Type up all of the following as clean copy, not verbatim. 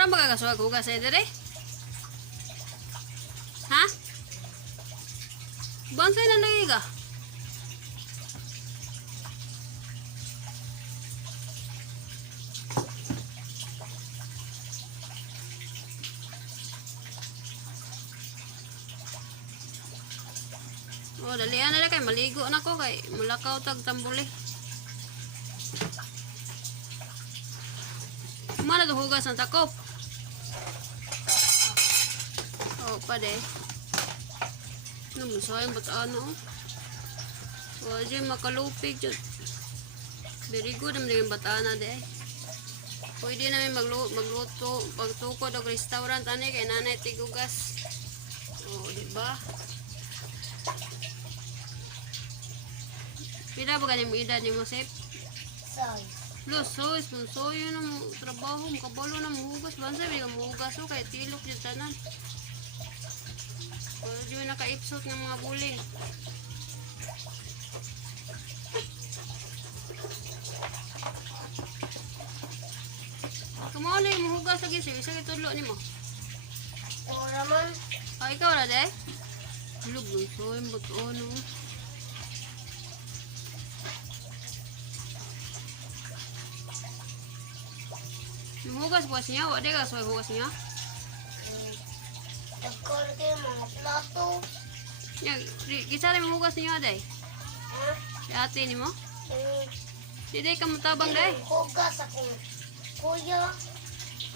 Ikaw ra magagasuwag hugas sa dire? Ha? Bonsai na lagi ka? Oh, dalian na kay maligo na ko kay mulakaw tag tambuli. Mana to hugas ng takop? Oh, pade. Namusayang ba't ano? O, dyan makalupig dyan. Very good naman yung batana de. Pwede namin magluto, pagtukod o restaurant ani kay nanay tigugas. O, diba? Pila ba ganyan mo edad ni mo, Sep? Soy. Soy, yun ang trabaho, makabalo na mahugas. Bansay, hindi ka mahugas o, kaya tilok yung tanan. O, yun nakaipsot ng mga buling. Kamaw na yung mahugas lagi, sige, sige, tudlo ni mo. Oo naman. Ikaw na, de? Hulog, soy, ba't ano? Yung hugas bukas niya, wala ka soy hugas niya. Nagkor kayo mga plato. Gisa rin yung hugas niya, day. Ha? Si ate ni mo. Hindi ka matabang, day. Hugas akong kuya.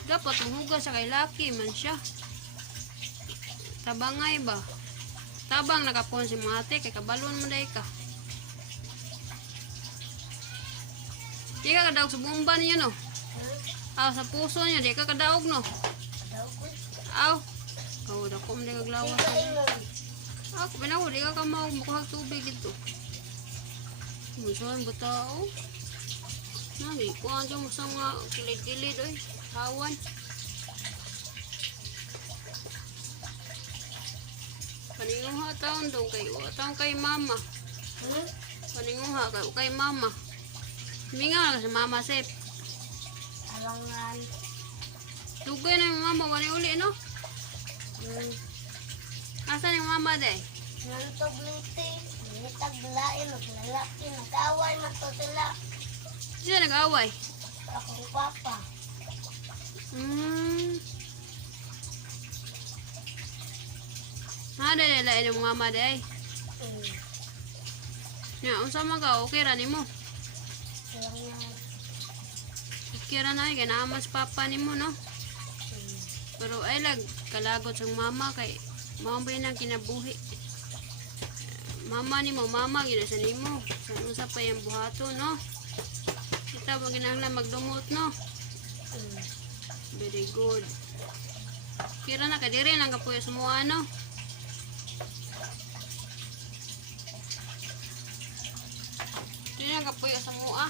Dapat yung hugas siya kay laki man siya. Tabangay ba? Tabang nakapon si mga ate, kay kabalon mo, day ka. Di ka kadaog sa bumba niya, no? Aw, sa puso niya, di ka kadaog, no? Aw. Aw, dako mo di kaglawas. Aw, pinaw, di ka kamaw, mukhang tubig ito. Musuhan ba tao? Nani, kuhaan siya musang mga kilid-kilid, oy. Hawan. Paninguha taon doon kay mama. Paninguha kay mama. Minga ka sa mama, Sep. Alangan. Lugay na yung mama, wala uli, no? Asan yung mama, day? Nantog luti. Nitaglain. Naglalaki. Nag-away. Matutila. Sino nag-away? Akong papa. Dala yung mama, day. Ya, unsa man ka, okay ra nimo. Alangan. Okay ra na, kaya naamas papa nimo, no? Pero ay lag, kalagot sa mama kay mama nang kinabuhi. Mama nimo, mama ginasa nimo. Sa usa pa yung buhato, no? Kita mo ginahanglan magdumot, no? Very good. Kira na kadiri lang kapuyo sa mga ano. Dili lang kapuyo sa mga.